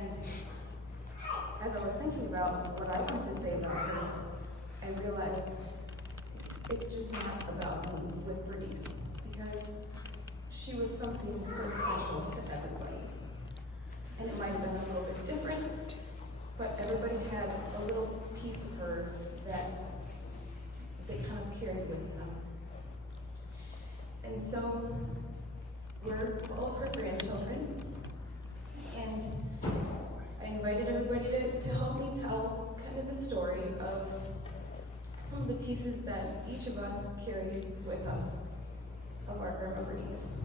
And as I was thinking about what I wanted to say about her, I realized it's just not about me with Bernice, because she was something so special to everybody. And it might have been a little bit different, but everybody had a little piece of her that they kind of carried with them. And so we're all of her grandchildren, and I invited everybody to help me tell kind of the story of some of the pieces that each of us carried with us of our Grandma Bernice.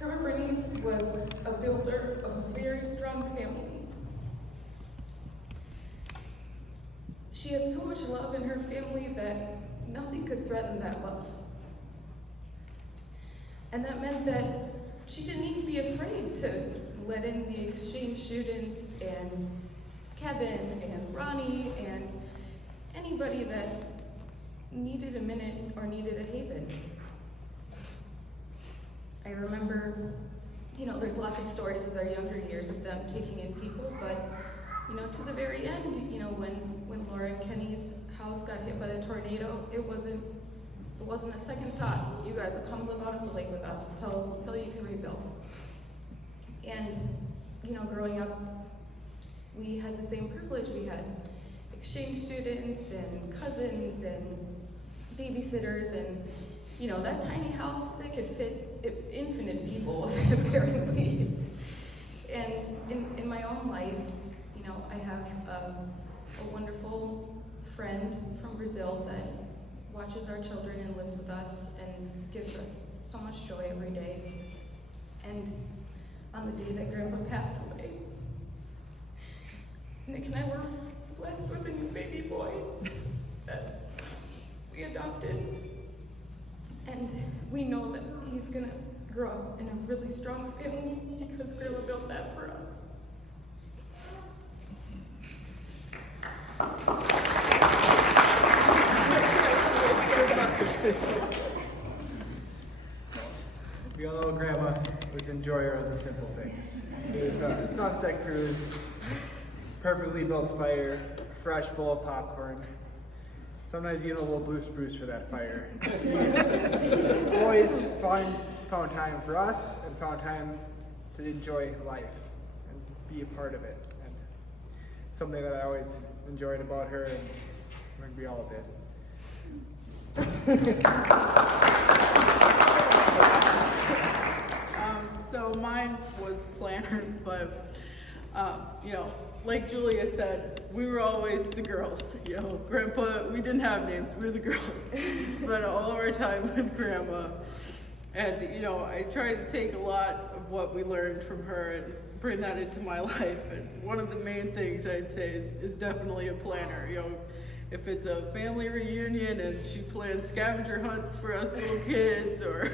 Grandma Bernice was a builder of a very strong family. She had so much love in her family that nothing could threaten that love. And that meant that she didn't need to be afraid to let in the exchange students and Kevin and Ronnie and anybody that needed a minute or needed a haven. I remember, there's lots of stories of their younger years of them taking in people, but, to the very end, when Laura and Kenny's house got hit by the tornado, it wasn't a second thought. You guys will come live out at the lake with us till you can rebuild. And, growing up, we had the same privilege. We had exchange students and cousins and babysitters, and that tiny house that could fit infinite people apparently. And in my own life, I have a wonderful friend from Brazil that watches our children and lives with us and gives us so much joy every day. And on the day that Grandpa passed away, Nick and I were blessed with a new baby boy that we adopted. And we know that he's gonna grow up in a really strong family because Grandma built that for us. We all know Grandma was an enjoyer of the simple things. It was a sunset cruise, perfectly built fire, a fresh bowl of popcorn. Sometimes even a little boost for that fire. She always found time for us and found time to enjoy life and be a part of it. And it's something that I always enjoyed about her, and I think we all did. So mine was planner, but like Julia said, we were always the girls. Grandpa, we didn't have names, we were the girls. We spent all of our time with Grandma. And I tried to take a lot of what we learned from her and bring that into my life. And one of the main things I'd say is definitely a planner. If it's a family reunion and she plans scavenger hunts for us little kids or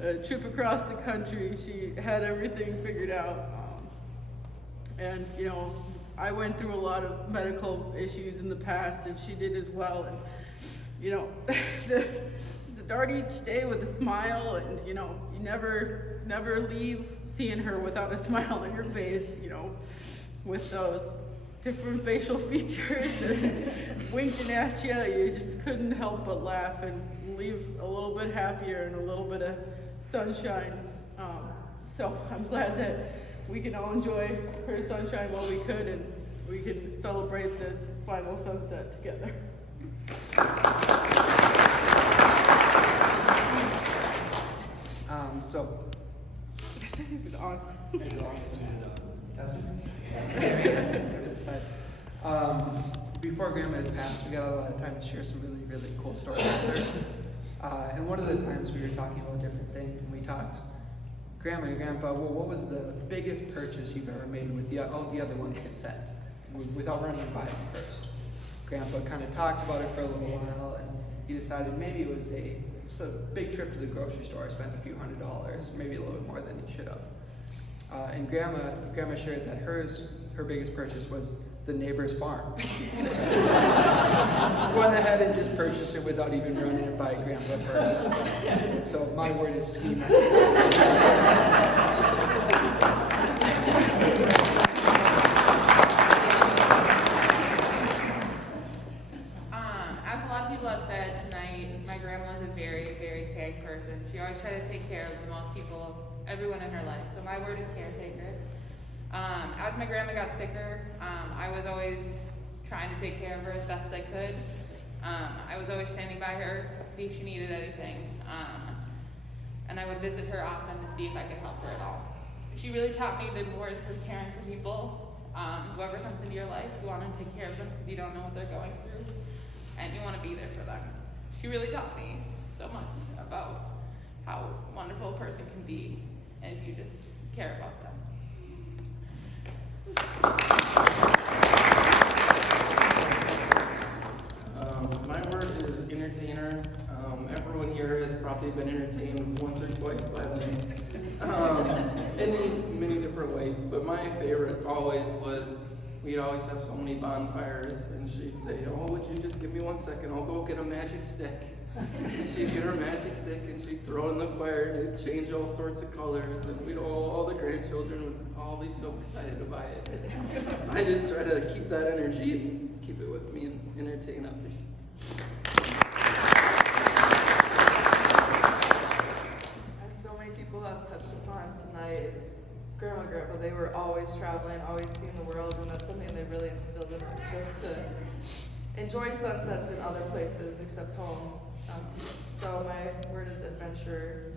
a trip across the country, she had everything figured out. And I went through a lot of medical issues in the past, and she did as well. And start each day with a smile, and you never leave seeing her without a smile on your face. With those different facial features and winking at you, you just couldn't help but laugh and leave a little bit happier and a little bit of sunshine. So I'm glad that we can all enjoy her sunshine while we could, and we can celebrate this final sunset together. Before Grandma had passed, we got a lot of time to share some really, really cool stories with her. And one of the times we were talking about different things, and we talked, Grandma and Grandpa, well, what was the biggest purchase you've ever made with all the other ones' consent, without running it by them first? Grandpa kind of talked about it for a little while, and he decided maybe it was a big trip to the grocery store. I spent a few $100s, maybe a little bit more than he should have. And Grandma shared that her biggest purchase was the neighbor's farm. ahead and just purchase it without even running it by Grandpa first. So my word is ski mask. As a lot of people have said tonight, my grandma was a very, very caring person. She always tried to take care of the most people, everyone in her life. So my word is caretaker. As my grandma got sicker, I was always trying to take care of her as best I could. I was always standing by her to see if she needed anything. And I would visit her often to see if I could help her at all. She really taught me the importance of caring for people. Whoever comes into your life, you want to take care of them because you don't know what they're going through. And you want to be there for them. She really taught me so much about how wonderful a person can be if you just care about them. My word is entertainer. Everyone here has probably been entertained once or twice by them, in many different ways. But my favorite always was, we'd always have so many bonfires, and she'd say, "Oh, would you just give me 1 second? I'll go get a magic stick." And she'd get her magic stick and she'd throw it in the fire, and it'd change all sorts of colors, and we'd all the grandchildren would all be so excited to buy it. I just try to keep that energy and keep it with me and entertain others. As so many people have touched upon tonight, is Grandma and Grandpa, they were always traveling, always seeing the world, and that's something they really instilled in us, just to enjoy sunsets in other places except home. So my word is adventurer.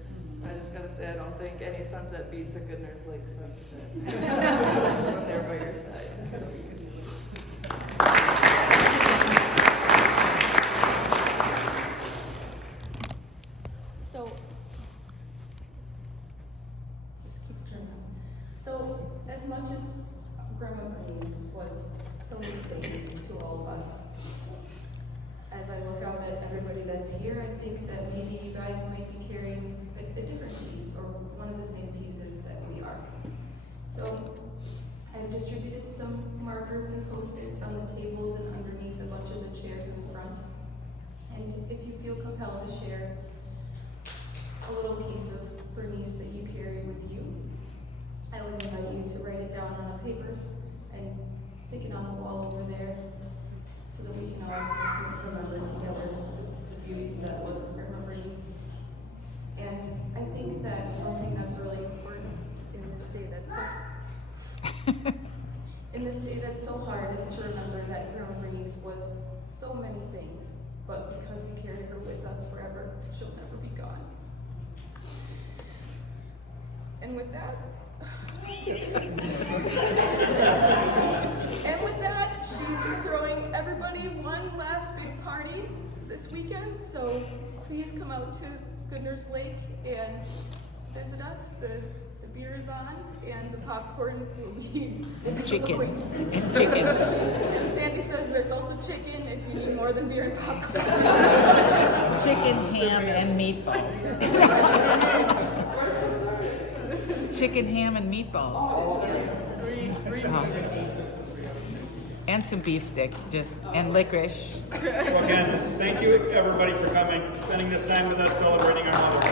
I just gotta say, I don't think any sunset beats a Goodner's Lake sunset, especially when they're by your side. So, this keeps turning. So, as much as Grandma Bernice was so many things to all of us, as I look out at everybody that's here, I think that maybe you guys might be carrying a different piece or one of the same pieces that we are. So, I've distributed some markers and post-its on the tables and underneath a bunch of the chairs in front. And if you feel compelled to share a little piece of Bernice that you carry with you, I would invite you to write it down on a paper and stick it on the wall over there so that we can all remember together the beauty that was Grandma Bernice. And I think that one thing that's really important in this day that's so hard is to remember that Grandma Bernice was so many things, but because we carry her with us forever, she'll never be gone. And with that, she's throwing everybody one last big party this weekend, so please come out to Goodner's Lake and visit us. The beer is on, and the popcorn will be Chicken. And And Sandy says there's also chicken if you need more than beer and popcorn. Chicken, ham, and meatballs. Chicken, ham, and meatballs. Oh. And some beef sticks, and licorice. So again, just thank you everybody for coming, spending this time with us, celebrating our mother.